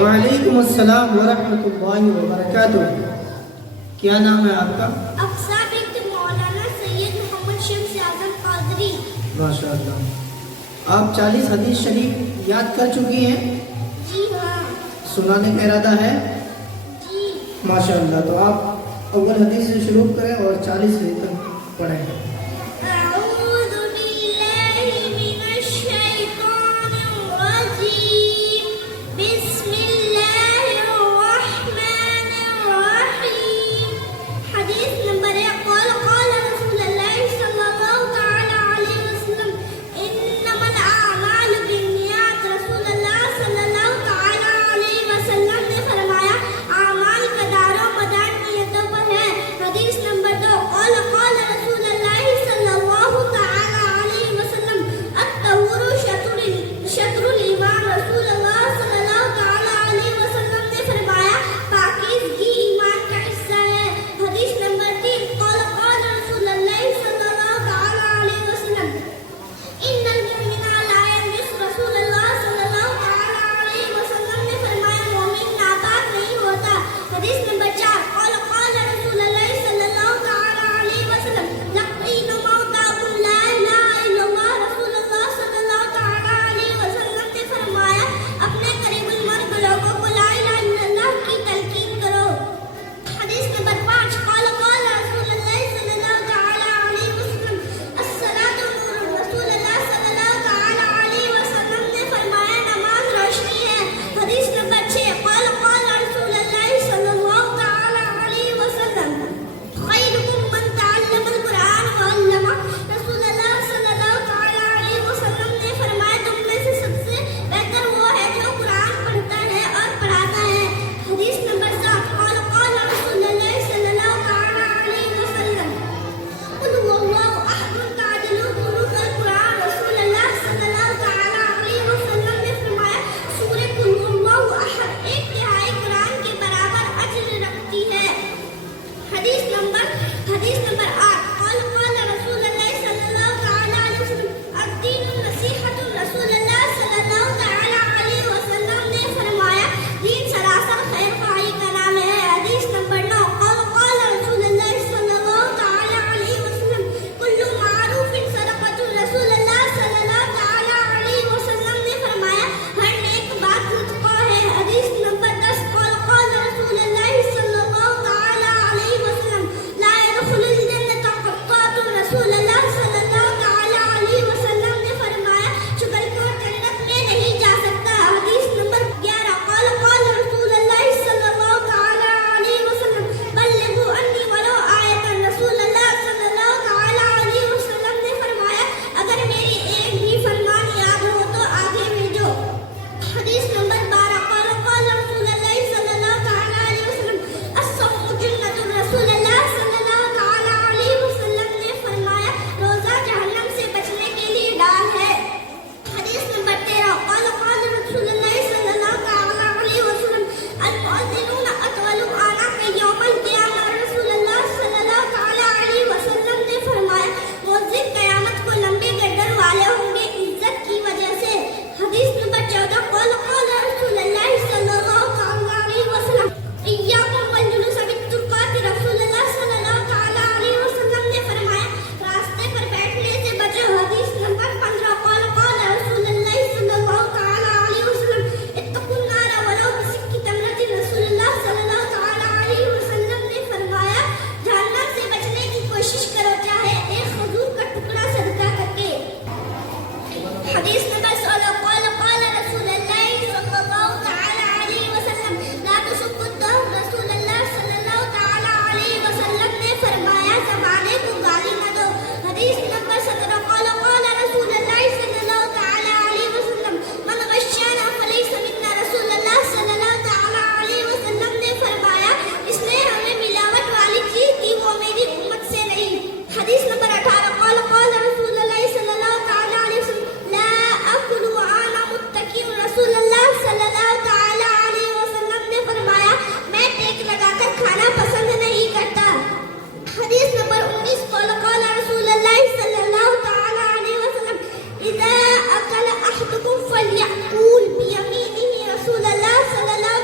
وعلیکم السلام ورحمۃ اللہ وبرکاتہ. کیا نام ہے آپ کا؟ افسا بنت مولانا سید محمد شمس اعظم قادری. ماشاء اللہ. آپ 40 حدیث شریف یاد کر چکی ہیں؟ جی ہاں. سنانے کا ارادہ ہے؟ جی. ماشاء اللہ. تو آپ اول حدیث سے شروع کریں اور 40 سے تک پڑھیں. اعوذ باللہ من الشیطان الرجیم. بسم اللہ الرحمن الرحیم. حدیث نمبر 1. قال رسول اللہ صلی اللہ تعالی علیہ وسلم انما الاعمال بالنیات. رسول اللہ صلی اللہ تعالی علیہ وسلم نے فرمایا اعمال کا دار و مدار نیتوں پر ہے. حدیث نمبر 2. قال رسول اللہ صلی اللہ تعالی علیہ وسلم الطہور شطر الایمان. رسول اللہ صلی اللہ تعالی علیہ وسلم نے فرمایا پاکیزگی ایمان کا حصہ ہے. حدیث نمبر 3. قال رسول اللہ صلی اللہ تعالی علیہ وسلم ان المؤمن لا ينجس. رسول اللہ صلی اللہ تعالی علیہ وسلم نے فرمایا مومن ناپاک نہیں ہوتا. حدیث نمبر 4. قال رسول اللہ صلی اللہ تعالی علیہ وسلم لقین موتاکم لا الہ الا اللہ. رسول اللہ صلی اللہ تعالی علیہ وسلم نے فرمایا اپنے قریب المرگ لوگوں کو لا الہ الا اللہ کی تلقین کرو. حدیث نمبر 5. قال رسول اللہ صلی اللہ تعالی علیہ وسلم الصلاۃ نور. رسول اللہ صلی اللہ تعالی علیہ وسلم نے فرمایا نماز روشنی ہے. حدیث نمبر 6. قال رسول اللہ صلی اللہ تعالی علیہ وسلم خیرکم من تعلم القرآن وعلمہ. رسول اللہ صلی اللہ تعالی علیہ وسلم نے فرمایا تم میں سے سب سے بہتر وہ ہے جو قرآن پڑھتا ہے اور پڑھاتا ہے. حدیث نمبر 7. قال رسول اللہ صلی اللہ تعالی علیہ وسلم قل هو اللہ احد تعدلوا ثلث القرآن. رسول اللہ صلی اللہ تعالی علیہ وسلم نے فرمایا سورہ قل هو اللہ احد 1/3 قرآن کے برابر اجر رکھتی ہے. حدیث نمبر 8. قال رسول اللہ صلی اللہ تعالی علیہ وسلم الدین النصیحۃ. رسول اللہ صلی اللہ تعالی علیہ وسلم نے فرمایا دین سراسر خیر خواہی کا نام ہے. حدیث نمبر 9. قال رسول اللہ صلی اللہ تعالی علیہ وسلم کل معروف صدقۃ. رسول اللہ صلی اللہ تعالی علیہ وسلم نے فرمایا ہر نیک بات صدقہ ہے. حدیث نمبر 10. قال رسول اللہ صلی اللہ تعالی علیہ وسلم لا يدخل الجنة قطات. رسول اللہ صلی اللہ تعالی علیہ وسلم نے فرمایا چغلخور جنت میں نہیں جا سکتا. حدیث نمبر 11. قال رسول اللہ صلی اللہ تعالی علیہ وسلم بلغوا عنی ولو آیۃ. رسول اللہ صلی اللہ تعالی علیہ وسلم نے فرمایا اگر میری ایک بھی فرمان یاد ہو تو آگے بھیجو. حدیث نمبر 12. قال رسول اللہ صلی اللہ تعالی علیہ وسلم الصوم جنۃ. رسول اللہ صلی اللہ تعالی علیہ وسلم نے فرمایا روزہ جہنم سے بچنے کے لیے ڈال ہے. حدیث نمبر 13. قال رسول اللہ صلی اللہ تعالی علیہ وسلم المؤذنون اطول اعناق یوم القیامہ. رسول اللہ صلی اللہ تعالی علیہ وسلم نے فرمایا مؤذن قیامت کو لمبے گردن والے ہوں گے عزت کی وجہ سے. حدیث نمبر 14. قال رسول اللہ صلی اللہ تعالی علیہ وسلم ایاکم والجلوس بالطرقات. رسول اللہ صلی اللہ تعالی علیہ وسلم نے فرمایا راستے پر بیٹھنے سے بچو. حدیث نمبر 15. قال رسول اللہ صلی اللہ تعالی علیہ وسلم اتقوا النار ولو بشق تمرۃ. رسول اللہ صلی اللہ تعالی علیہ وسلم نے فرمایا جہنم سے بچنے کی کوشش کرو چاہے ایک کھجور کا ٹکڑا صدقہ کر کے. حدیث نمبر 16. قال رسول اللہ صلی اللہ تعالی علیہ وسلم لا تسبوا الدهر. رسول اللہ صلی اللہ تعالی علیہ وسلم نے فرمایا زمانے کو گالی نہ دو. حدیث نمبر 17. قال رسول اللہ صلی اللہ تعالی علیہ وسلم من غشنا فلیس منا. رسول اللہ صلی اللہ تعالی علیہ وسلم نے فرمایا جس نے ہمیں ملاوٹ والی چیز دی وہ میری امت سے نہیں. حدیث نمبر 18. قال رسول اللہ صلی اللہ تعالی علیہ وسلم لا اکل وانا متکی. رسول اللہ صلی اللہ تعالی علیہ وسلم نے فرمایا میں ٹیک لگا کر کھانا پسند نہیں کرتا. حدیث نمبر 19. قال رسول اللہ صلی اللہ تعالی علیہ وسلم اذا اکل احدکم فلیأکل بیمینہ. رسول اللہ صلی اللہ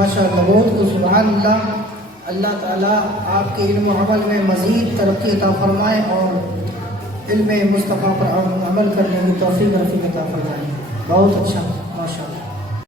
ماشاءاللہ، بہت خوب، سبحان اللہ۔ اللہ تعالیٰ آپ کے علم و عمل میں مزید ترقی عطا فرمائے اور علم مصطفیٰ پر عمل کرنے کی توفیق عطا فرمائے۔ بہت اچھا۔